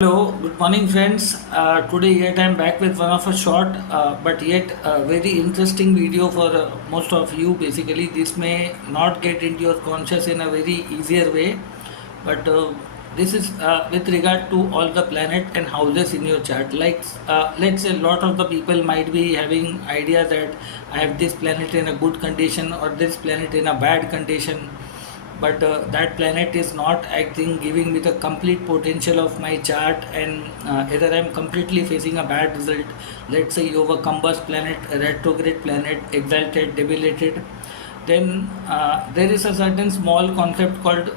Hello, good morning, friends. Today, yet I'm back with one of a short but yet very interesting video for most of you. Basically, this may not get into your conscious in a very easier way, but this is with regard to all the planet and houses in your chart. Like, let's say, a lot of the people might be having idea that I have this planet in a good condition or this planet in a bad condition, but that planet is not acting giving me the complete potential of my chart, and either I'm completely facing a bad result. Let's say you have a combust planet, a retrograde planet, exalted, debilitated. Then there is a certain small concept called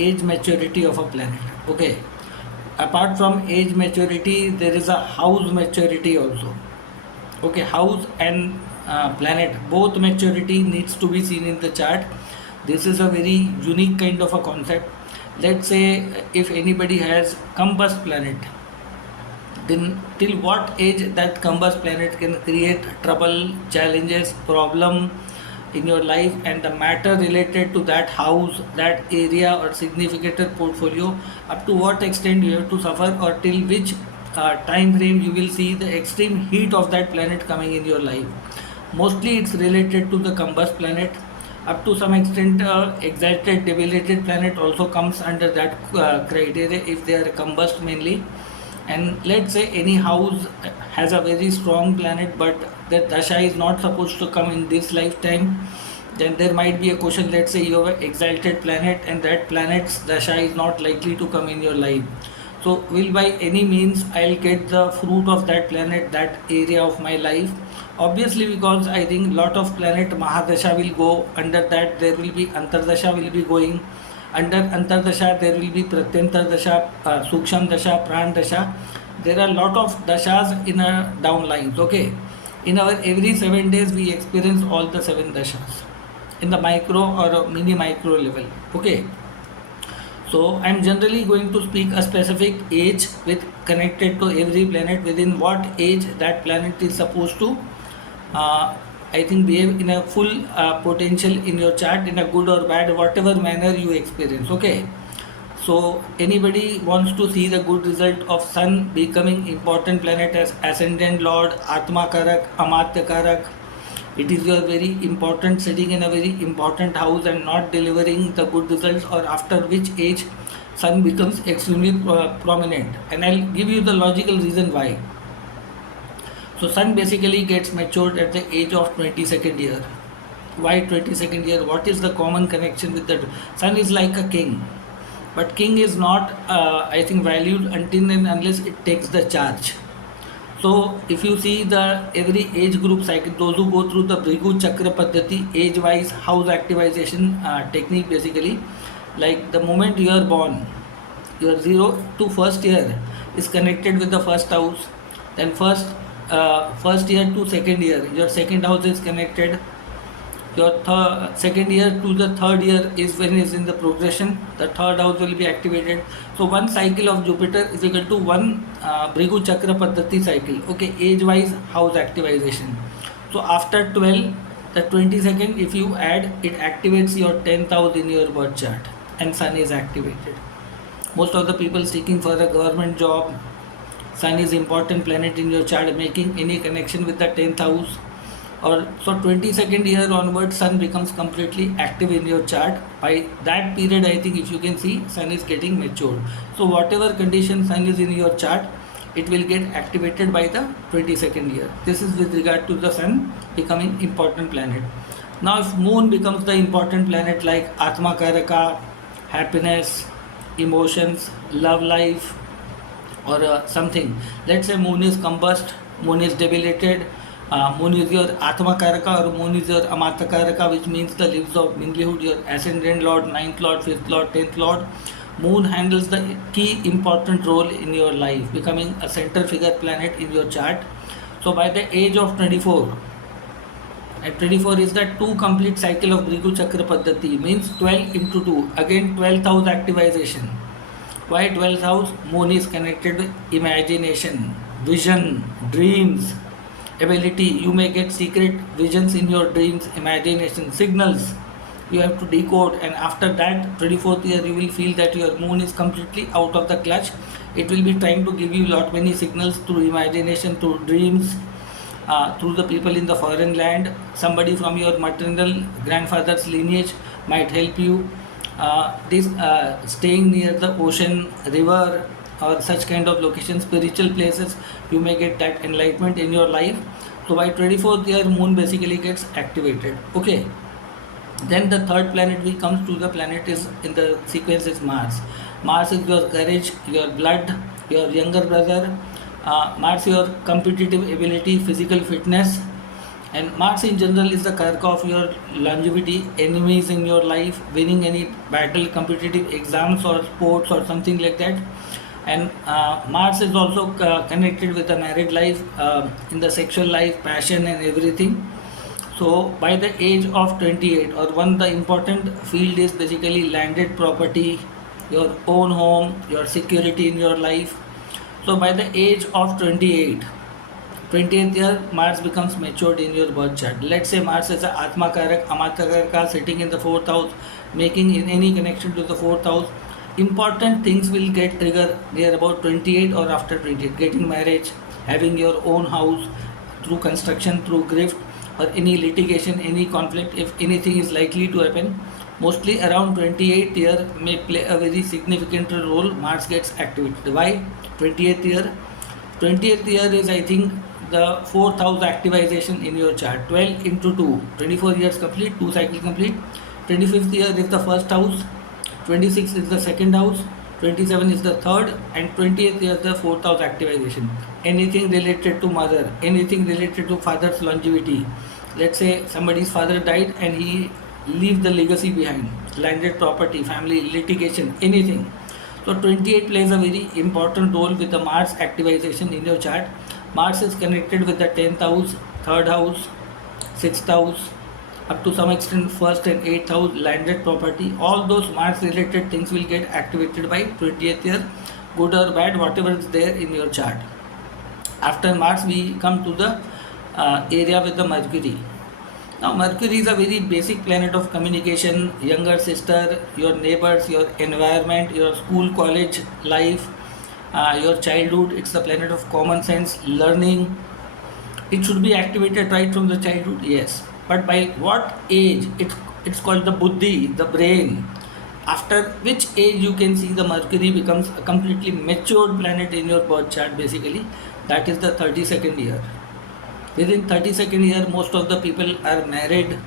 age maturity of a planet. Okay, apart from age maturity there is a house maturity also. Okay, house and planet, both maturity needs to be seen in the chart. This is a very unique kind of a concept. Let's say if anybody has combust planet, then till what age that combust planet can create trouble, challenges, problem in your life, and the matter related to that house, that area or significant portfolio, up to what extent you have to suffer, or till which time frame you will see the extreme heat of that planet coming in your life. Mostly it's related to the combust planet. Up to some extent, exalted, debilitated planet also comes under that criteria if they are combust mainly. And let's say any house has a very strong planet, but that dasha is not supposed to come in this lifetime, then there might be a question. Let's say you have an exalted planet and that planet's dasha is not likely to come in your life. So will by any means I'll get the fruit of that planet, that area of my life? Obviously, because I think lot of planet Mahadasha will go under that. There will be Antardasha will be going under Antardasha. There will be Pratyantar Dasha, Suksham Dasha, Pran Dasha. There are lot of dashas in a down lines. Okay, in our every 7 days we experience all the seven dashas in the micro or mini micro level. Okay, so I'm generally going to speak a specific age with connected to every planet, within what age that planet is supposed to I think behave in a full potential in your chart, in a good or bad, whatever manner you experience. Okay, so anybody wants to see the good result of Sun becoming important planet as ascendant lord, Atma Karak, Amatya Karak. It is your very important, sitting in a very important house and not delivering the good results, or after which age Sun becomes extremely prominent. And I'll give you the logical reason why. So Sun basically gets matured at the age of 22nd year. Why 22nd year? What is the common connection with that? Sun is like a king, but king is not, I think, valued until and unless it takes the charge. So if you see the every age group cycle, those who go through the Bhrigu Chakra Paddhati, age-wise house activization technique, basically, like the moment you are born, your 0 to 1st year is connected with the first house. Then first year to second year, your second house is connected. Your second year to the third year is when is in the progression. The third house will be activated. So one cycle of Jupiter is equal to one Bhrigu Chakra Paddhati cycle. Okay, age-wise house activization. So after 12, the 22nd, if you add, it activates your 10th house in your birth chart, and Sun is activated. Most of the people seeking for a government job, Sun is important planet in your chart, making any connection with the 10th house. Or so 22nd year onwards, Sun becomes completely active in your chart. By that period, I think if you can see, Sun is getting matured. So whatever condition Sun is in your chart, it will get activated by the 22nd year. This is with regard to the Sun becoming important planet. Now if Moon becomes the important planet, like Atma Karaka, happiness, emotions, love life, or something. Let's say Moon is combust, Moon is debilitated, Moon is your Atma Karaka or Moon is your Amata Karaka, which means the lives of Mindlihood, your ascendant lord, ninth lord, fifth lord, 10th lord. Moon handles the key important role in your life, becoming a center figure planet in your chart. So by the age of 24, and 24 is the 2 complete cycle of Bhrigu Chakra Paddhati, means 12 into 2, again 12th house activization. Why 12th house? Moon is connected with imagination, vision, dreams, ability. You may get secret visions in your dreams, imagination, signals. you have to decode, and after that 24th year you will feel that your moon is completely out of the clutch. It will be trying to give you lot many signals through imagination, through dreams, through the people in the foreign land. Somebody from your maternal grandfather's lineage might help you. This staying near the ocean, river, or such kind of locations, spiritual places, you may get that enlightenment in your life. So by 24th year, moon basically gets activated. Okay. Then the third planet we comes to, the planet is in the sequence is Mars. Mars is your courage, your blood, your younger brother. Mars your competitive ability, physical fitness, and Mars in general is the karka of your longevity, enemies in your life, winning any battle, competitive exams or sports or something like that. And Mars is also connected with the married life, in the sexual life, passion, and everything. So by the age of 28, or one the important field is basically landed property, your own home, your security in your life. So by the age of 28, 20th year, Mars becomes matured in your birth chart. Let's say Mars is a Atma Karak, Amata Karaka sitting in the fourth house, making in any connection to the fourth house. Important things will get triggered near about 28 or after 28. Getting marriage, having your own house, through construction, through grift, or any litigation, any conflict, if anything is likely to happen. Mostly around 28th year may play a very significant role. Mars gets activated. Why 20th year? 20th year is, I think, the fourth house activization in your chart. 12 into 2, 24 years complete, 2 cycles complete. 25th year is the first house, 26 is the second house, 27 is the third, and 20th year is the fourth house activization. Anything related to mother, anything related to father's longevity. Let's say somebody's father died and he leave the legacy behind, landed property, family, litigation, anything. So 28 plays a very important role with the Mars activization in your chart. Mars is connected with the 10th house, 3rd house, 6th house, up to some extent 1st and 8th house, landed property. All those Mars related things will get activated by 20th year, good or bad, whatever is there in your chart. After Mars we come to the area with the Mercury. Now Mercury is a very basic planet of communication, younger sister, your neighbors, your environment, your school, college life, your childhood. It's the planet of common sense, learning. It should be activated right from the childhood, yes. But by what age? It's called the buddhi, the brain. After which age you can see the Mercury becomes a completely matured planet in your birth chart basically. That is the 32nd year. Within 32nd year, most of the people are married,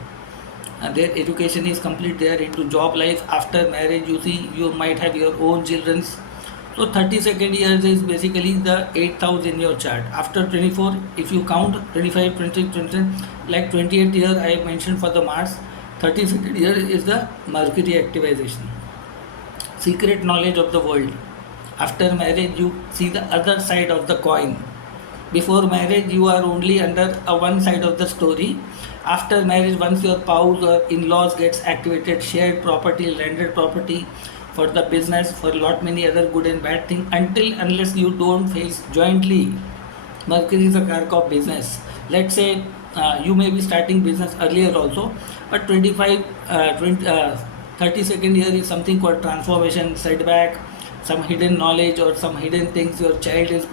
and their education is complete, they are into job life. After marriage, you see, you might have your own children. So 32nd year is basically the 8th house in your chart. After 24, if you count 25, 26, 27, like 28th year I mentioned for the Mars, 32nd year is the Mercury activization. Secret knowledge of the world. After marriage, you see the other side of the coin. Before marriage, you are only under a one side of the story. After marriage, once your spouse or in-laws gets activated, shared property, landed property, for the business, for lot many other good and bad things, unless you don't face jointly. Mercury is a karka of business. Let's say you may be starting business earlier also, but 32nd year is something called transformation, setback, some hidden knowledge or some hidden things. Your child is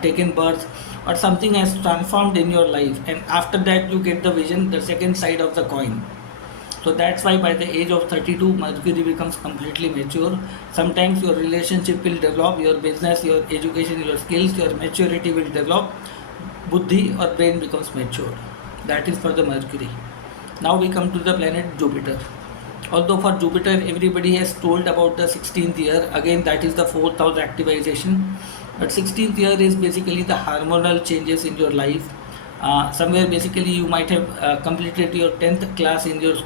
taken birth or something has transformed in your life, and after that you get the vision, the second side of the coin. So that's why by the age of 32, Mercury becomes completely mature. Sometimes your relationship will develop, your business, your education, your skills, your maturity will develop. Buddhi or brain becomes mature. That is for the Mercury. Now we come to the planet Jupiter. Although for Jupiter everybody has told about the 16th year, again that is the 4th house activization. But 16th year is basically the hormonal changes in your life. Somewhere basically you might have completed your 10th class in your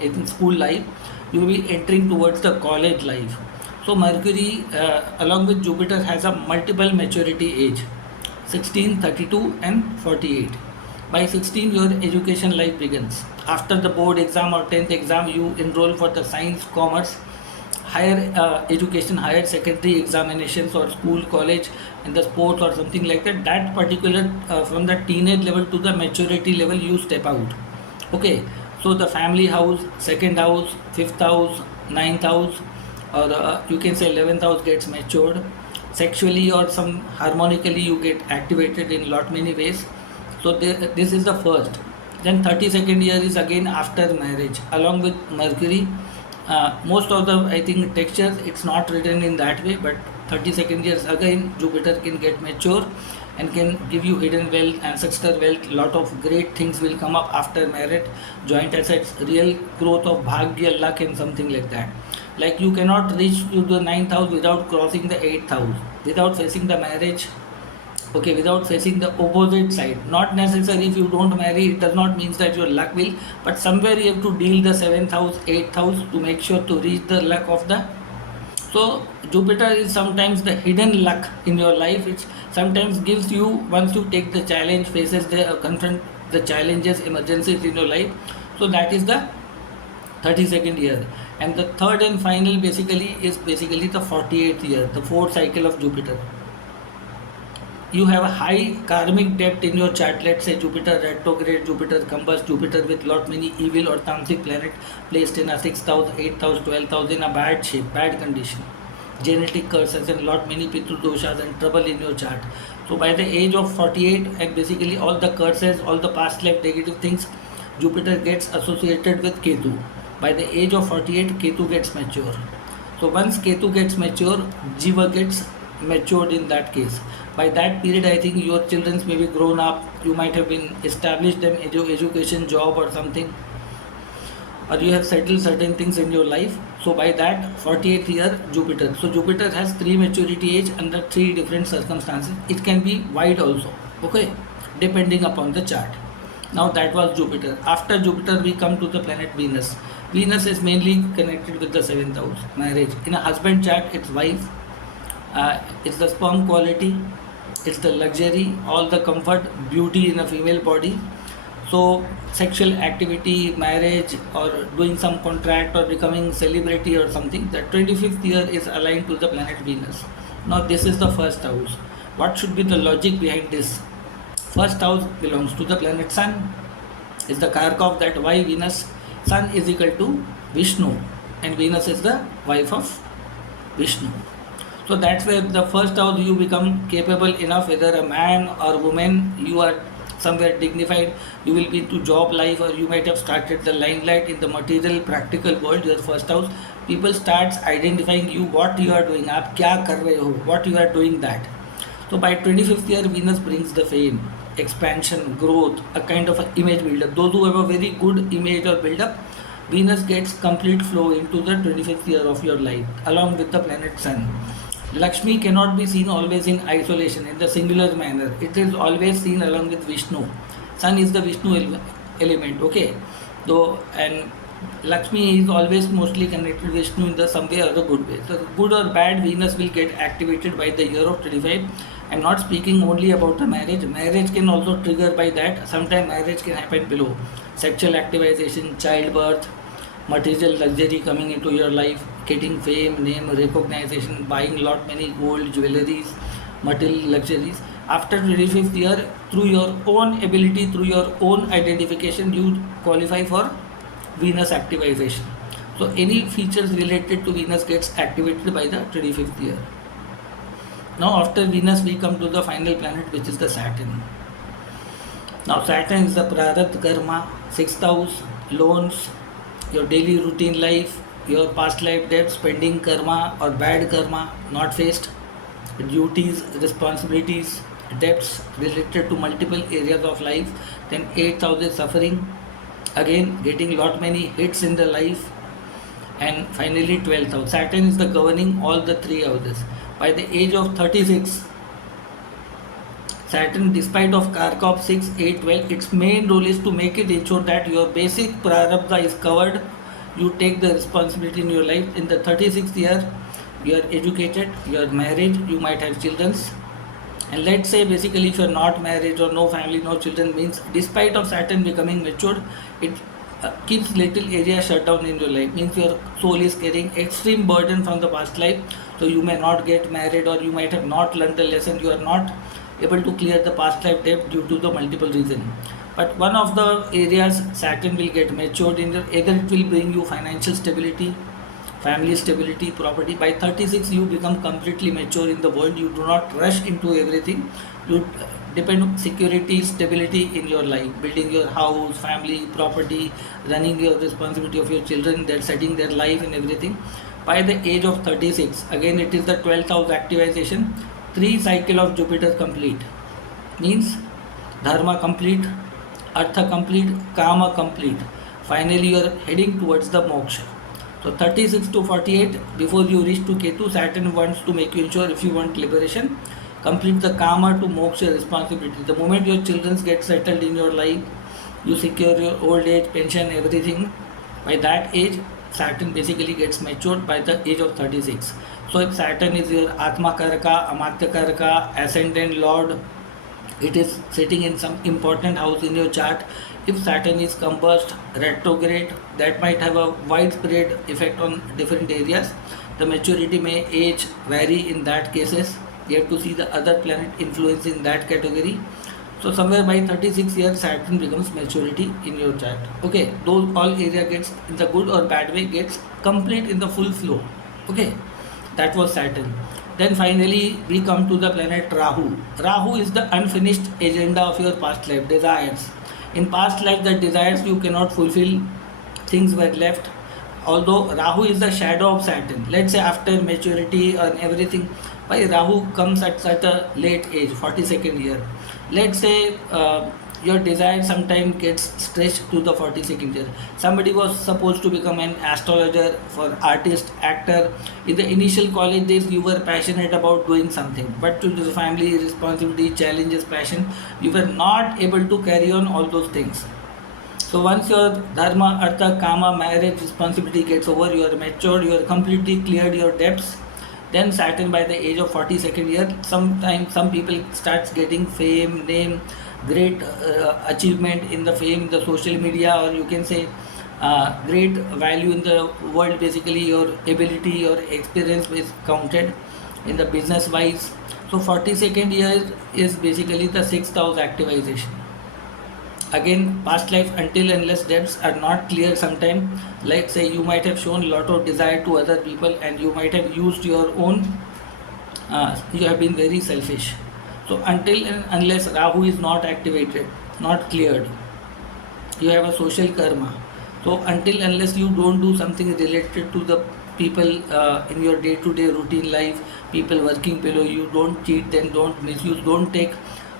in school life. You will be entering towards the college life. So Mercury along with Jupiter has a multiple maturity age, 16, 32 and 48. By 16 your education life begins. After the board exam or 10th exam you enroll for the science, commerce, higher education, higher secondary examinations or school, college, in the sports or something like that. That particular from the teenage level to the maturity level you step out. Okay, So the family house, second house, fifth house, ninth house, or you can say 11th house gets matured. Sexually or some harmonically you get activated in lot many ways. So this is the first. Then 32nd year is again after marriage, along with Mercury. Most of the I think textures it's not written in that way, but 32nd years again Jupiter can get mature and can give you hidden wealth, ancestor wealth. Lot of great things will come up after marriage, joint assets, real growth of bhagya, luck, and something like that. Like you cannot reach to the ninth house without crossing the eighth house, without facing the marriage. Okay, without facing the opposite side. Not necessary if you don't marry, it does not mean that your luck will, but somewhere you have to deal the seventh house, eighth house to make sure to reach the luck of the. So Jupiter is sometimes the hidden luck in your life. It sometimes gives you, once you take the challenge, faces the confront the challenges, emergencies in your life. So that is the 32nd year. And the third and final basically is basically the 48th year, the fourth cycle of Jupiter. You have a high karmic depth in your chart. Let's say Jupiter retrograde, Jupiter combust, Jupiter with lot many evil or tamasic planet placed in a 6th house, 8th house, 12th house in a bad shape, bad condition. Genetic curses and lot many pitru doshas and trouble in your chart. So by the age of 48 and basically all the curses, all the past life negative things, Jupiter gets associated with Ketu. By the age of 48, Ketu gets mature. So once Ketu gets mature, Jiva gets matured in that case. By that period, I think your children may be grown up, you might have been established them education, job or something, or you have settled certain things in your life. So by that 48th year, Jupiter. So Jupiter has 3 maturity age under 3 different circumstances. It can be wide also, okay, depending upon the chart. Now that was Jupiter. After Jupiter, we come to the planet Venus. Venus is mainly connected with the 7th house, marriage. In a husband chart, it's wife. It's the sperm quality, it's the luxury, all the comfort, beauty in a female body. So sexual activity, marriage, or doing some contract or becoming celebrity or something, the 25th year is aligned to the planet Venus. Now this is the first house. What should be the logic behind this? First house belongs to the planet Sun. Is the karka of that. Why Venus? Sun is equal to Vishnu and Venus is the wife of Vishnu. So that's where the first house you become capable enough, whether a man or woman, you are somewhere dignified, you will be into job life, or you might have started the limelight in the material practical world. Your first house, people starts identifying you, what you are doing, aap kya kar rahe ho, what you are doing that. So by 25th year, Venus brings the fame, expansion, growth, a kind of an image build-up. Those who have a very good image or build-up, Venus gets complete flow into the 25th year of your life, along with the planet Sun. Lakshmi cannot be seen always in isolation, in the singular manner. It is always seen along with Vishnu. Sun is the Vishnu element, okay? So, and Lakshmi is always mostly connected with Vishnu in the some way or the good way. So, good or bad, Venus will get activated by the year of 25. I'm not speaking only about the marriage. Marriage can also trigger by that. Sometimes marriage can happen below. Sexual activization, childbirth, material luxury coming into your life, getting fame, name, recognition, buying lot many gold, jewelries, material luxuries. After 25th year, through your own ability, through your own identification, you qualify for Venus activization. So any features related to Venus gets activated by the 25th year. Now after Venus, we come to the final planet, which is the Saturn. Now Saturn is the Prarabdha Karma, 6th house, loans, your daily routine life, your past life debt, spending karma or bad karma not faced, duties, responsibilities, debts related to multiple areas of life. Then 8th house is suffering, again getting lot many hits in the life. And finally 12th house. Saturn is the governing all the 3 houses. By the age of 36, Saturn, despite of karka of 6, 8, 12, its main role is to make it ensure that your basic prarabdha is covered. You take the responsibility in your life. In the 36th year, you are educated, you are married, you might have children. And let's say basically if you are not married or no family, no children, means despite of Saturn becoming matured, it keeps little area shut down in your life. Means your soul is carrying extreme burden from the past life. So you may not get married, or you might have not learned the lesson. You are not able to clear the past life debt due to the multiple reasons. But one of the areas Saturn will get matured in, either it will bring you financial stability, family stability, property. By 36 you become completely mature in the world. You do not rush into everything. You depend on security, stability in your life, building your house, family, property, running your responsibility of your children, they're setting their life and everything. By the age of 36, again it is the 12th house activization, 3 cycle of Jupiter complete. Means dharma complete, artha complete, kama complete. Finally, you are heading towards the moksha. So 36 to 48, before you reach to Ketu, Saturn wants to make you ensure if you want liberation, complete the kama to moksha responsibility. The moment your children get settled in your life, you secure your old age, pension, everything. By that age, Saturn basically gets matured by the age of 36. So if Saturn is your Atma Karaka, Amatya Karaka, Ascendant Lord, it is sitting in some important house in your chart. If Saturn is combust, retrograde, that might have a widespread effect on different areas. The maturity may age vary in that cases. You have to see the other planet influence in that category. So somewhere by 36 years Saturn becomes maturity in your chart. Okay, those all area gets in the good or bad way gets complete in the full flow. Okay, that was Saturn. Then finally we come to the planet Rahu. Rahu is the unfinished agenda of your past life, desires. In past life, the desires you cannot fulfill, things were left. Although Rahu is the shadow of Saturn, let's say after maturity and everything, why Rahu comes at such a late age, 42nd year. Let's say your desire sometimes gets stretched to the 42nd year. Somebody was supposed to become an astrologer, for artist, actor. In the initial college days, you were passionate about doing something, but due to the family responsibility, challenges, passion, you were not able to carry on all those things. So once your dharma, artha, kama, marriage responsibility gets over, you are matured, you are completely cleared your debts. Then Saturn by the age of 42nd year, sometimes some people starts getting fame, name, great achievement in the fame, the social media, or you can say great value in the world. Basically, your ability, your experience is counted in the business wise. So 42nd year is basically the sixth house activization. Again, past life, until unless debts are not clear sometime, like say you might have shown a lot of desire to other people and you might have used your own, you have been very selfish. So until and unless Rahu is not activated, not cleared, you have a social karma. So until unless you don't do something related to the people in your day-to-day routine life, people working below you, don't cheat them, don't misuse, don't take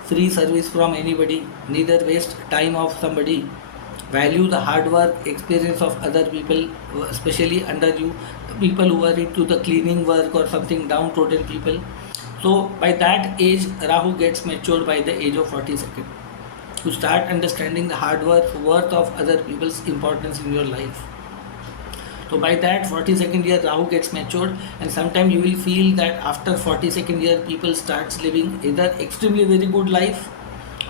free service from anybody, neither waste time of somebody. Value the hard work, experience of other people, especially under you, people who are into the cleaning work or something, downtrodden people. So by that age, Rahu gets matured by the age of 42nd. To start understanding the hard work, worth of other people's importance in your life. So by that 42nd year Rahu gets matured, and sometimes you will feel that after 42nd year people starts living either extremely very good life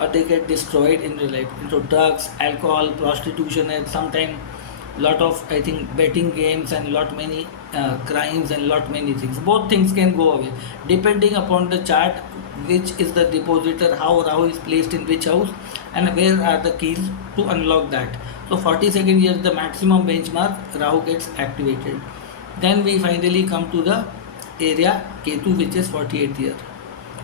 or they get destroyed in their life into drugs, alcohol, prostitution, and sometimes lot of I think betting games and lot many crimes and lot many things. Both things can go away depending upon the chart, which is the depositor, how Rahu is placed in which house, and where are the keys to unlock that. So 42nd year is the maximum benchmark, Rahu gets activated. Then we finally come to the area Ketu, which is 48th year.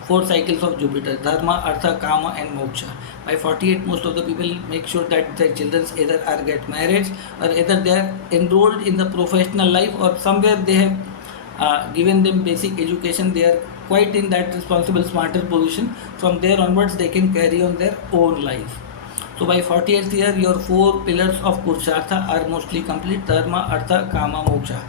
4 cycles of Jupiter, Dharma, Artha, Kama and Moksha. By 48, most of the people make sure that their children either are get married or either they are enrolled in the professional life or somewhere they have given them basic education. They are quite in that responsible, smarter position. From there onwards, they can carry on their own life. So by 40th year, your 4 pillars of Purushartha are mostly complete, Dharma, Artha, Kama, Moksha.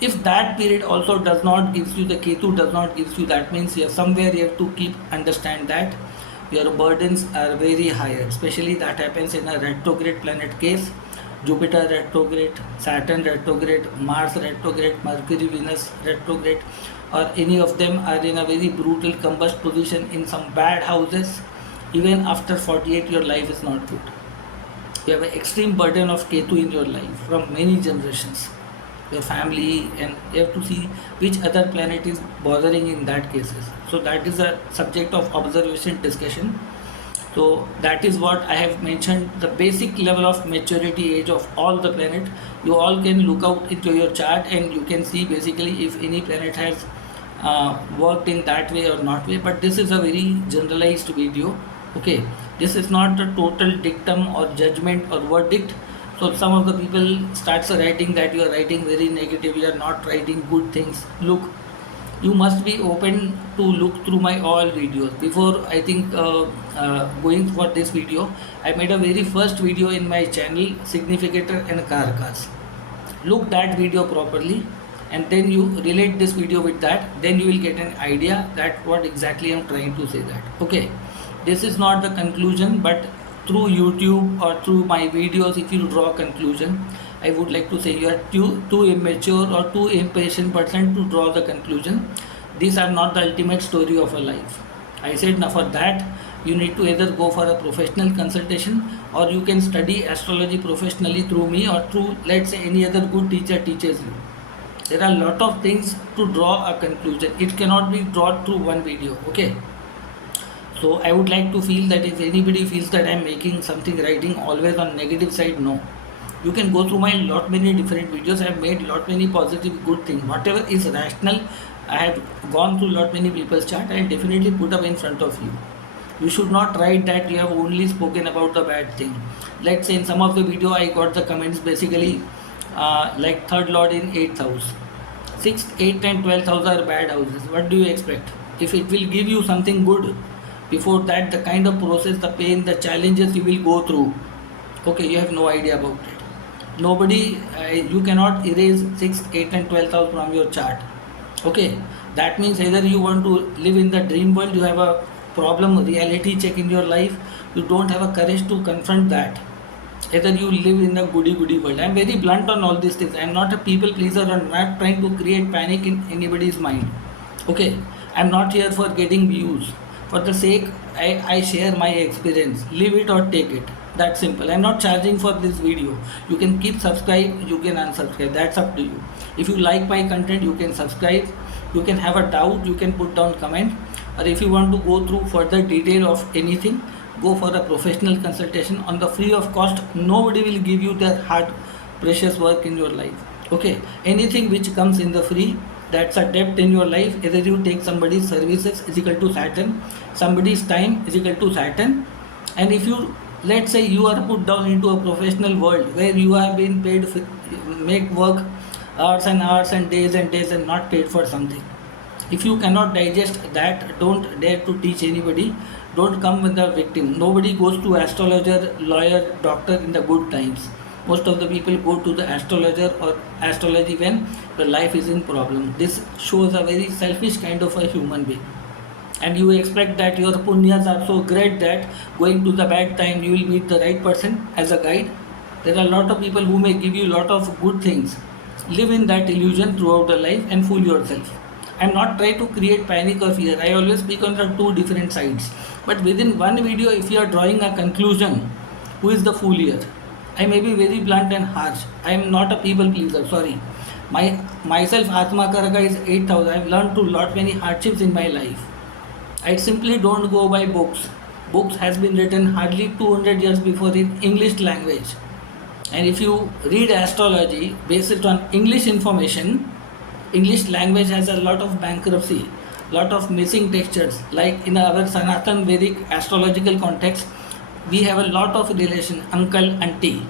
If that period also does not gives you, the Ketu does not gives you, that means you have somewhere you have to keep understand that your burdens are very higher, especially that happens in a retrograde planet case. Jupiter retrograde, Saturn retrograde, Mars retrograde, Mercury, Venus retrograde, or any of them are in a very brutal combust position in some bad houses. Even after 48, your life is not good. You have an extreme burden of Ketu in your life from many generations, your family, and you have to see which other planet is bothering in that cases. So that is a subject of observation discussion. So that is what I have mentioned, the basic level of maturity age of all the planet. You all can look out into your chart and you can see basically if any planet has worked in that way or not way. But this is a very generalized video. Okay, this is not a total dictum or judgment or verdict. So some of the people starts writing that you are writing very negative, you are not writing good things. Look, you must be open to look through my all videos. Before I think going for this video, I made a very first video in my channel, Significator and Karakas. Look that video properly and then you relate this video with that, then you will get an idea that what exactly I'm trying to say that. Okay, this is not the conclusion, but through YouTube or through my videos, if you draw a conclusion, I would like to say you are too immature or too impatient person to draw the conclusion. These are not the ultimate story of a life. I said now for that you need to either go for a professional consultation or you can study astrology professionally through me or through, let's say, any other good teacher teaches you. There are a lot of things to draw a conclusion. It cannot be drawn through one video. Okay. So I would like to feel that if anybody feels that I am making something writing always on negative side, no. You can go through my lot many different videos. I have made lot many positive good things. Whatever is rational, I have gone through lot many people's chart and definitely put up in front of you. You should not write that you have only spoken about the bad thing. Let's say in some of the video I got the comments basically like third lord in 8th house. 6th, 8th and 12th house are bad houses. What do you expect? If it will give you something good, before that the kind of process, the pain, the challenges you will go through, okay, you have no idea about it. Nobody, you cannot erase 6th, 8th and 12th house from your chart. Okay, that means either you want to live in the dream world, you have a problem, reality check in your life, you don't have a courage to confront that. Either you live in the goody world. I am very blunt on all these things. I am not a people pleaser. I am not trying to create panic in anybody's mind. Okay, I am not here for getting views. For the sake, I share my experience. Live it or take it. That simple. I am not charging for this video. You can keep subscribe, you can unsubscribe. That's up to you. If you like my content, you can subscribe. You can have a doubt, you can put down comment. Or if you want to go through further detail of anything, go for a professional consultation on the free of cost. Nobody will give you their hard precious work in your life. Okay, anything which comes in the free, that's a debt in your life. Either you take somebody's services is equal to Saturn, somebody's time is equal to Saturn. And if you, let's say you are put down into a professional world where you have been paid make work hours and days and not paid for something. If you cannot digest that, don't dare to teach anybody. Don't come with the victim. Nobody goes to astrologer, lawyer, doctor in the good times. Most of the people go to the astrologer or astrology when the life is in problem. This shows a very selfish kind of a human being. And you expect that your punyas are so great that going to the bad time you will meet the right person as a guide. There are a lot of people who may give you a lot of good things. Live in that illusion throughout the life and fool yourself. I am not trying to create panic or fear. I always speak on the two different sides. But within one video, if you are drawing a conclusion, who is the fool here? I may be very blunt and harsh. I am not a people pleaser, sorry. Myself, Atma Karaka is 8,000. I have learned to lot many hardships in my life. I simply don't go by books. Books has been written hardly 200 years before in English language. And if you read astrology based on English information, English language has a lot of bankruptcy, lot of missing textures. Like in our Sanatan Vedic astrological context, we have a lot of relation, uncle, auntie,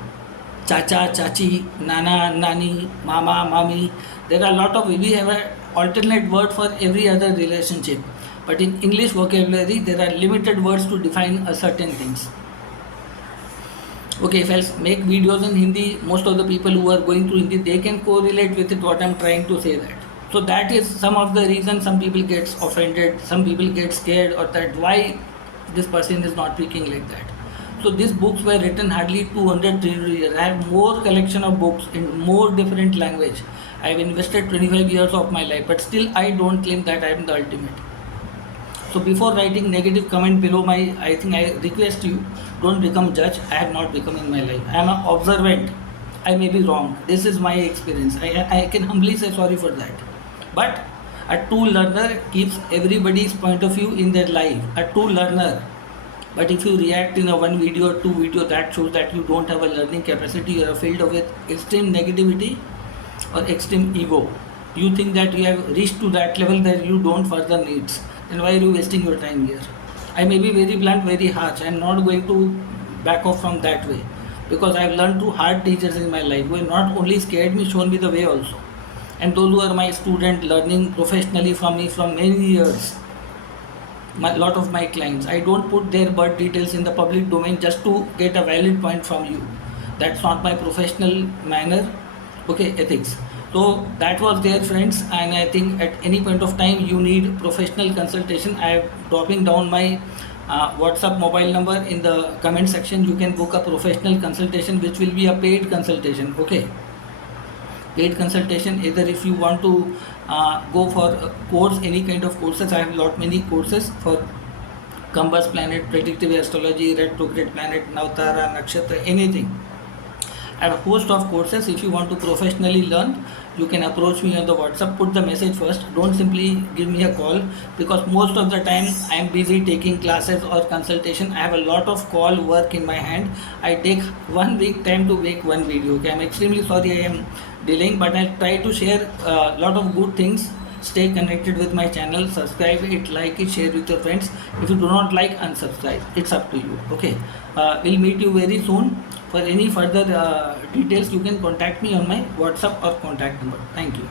chacha, chachi, nana, nani, mama, mami. There are a lot of, we have an alternate word for every other relationship. But in English vocabulary, there are limited words to define a certain things. Okay, if I make videos in Hindi, most of the people who are going through Hindi, they can correlate with it what I am trying to say that. So that is some of the reasons some people get offended, some people get scared, or that why this person is not speaking like that. So these books were written hardly 200 years. I have more collection of books in more different language. I have invested 25 years of my life, but still I don't claim that I am the ultimate. So before writing negative comment below my, I think I request you, don't become judge. I have not become in my life. I am an observant. I may be wrong. This is my experience. I can humbly say sorry for that. But a true learner keeps everybody's point of view in their life. A true learner But if you react in a one video or two video, that shows that you don't have a learning capacity, you are filled with extreme negativity or extreme ego. You think that you have reached to that level that you don't further needs, then why are you wasting your time here? I may be very blunt, very harsh. I'm not going to back off from that way, because I've learned through hard teachers in my life who have not only scared me, shown me the way also. And those who are my student learning professionally from me from many years, lot of my clients, I don't put their birth details in the public domain just to get a valid point from you. That's not my professional manner, okay, ethics. So that was there, friends. And I think at any point of time you need professional consultation, I am dropping down my WhatsApp mobile number in the comment section. You can book a professional consultation, which will be a paid consultation, okay. Paid consultation, either if you want to go for a course, any kind of courses. I have lot many courses for compass planet, predictive astrology, retrograde planet, navtara, nakshatra, anything. I have a host of courses. If you want to professionally learn, you can approach me on the WhatsApp. Put the message first, don't simply give me a call, because most of the time I am busy taking classes or consultation. I have a lot of call work in my hand. I take 1 week time to make one video, okay. I'm extremely sorry I am delaying, but I'll try to share a lot of good things. Stay connected with my channel, subscribe it, like it, share with your friends. If you do not like, unsubscribe, it's up to you, okay. We'll meet you very soon. For any further details, you can contact me on my WhatsApp or contact number. Thank you.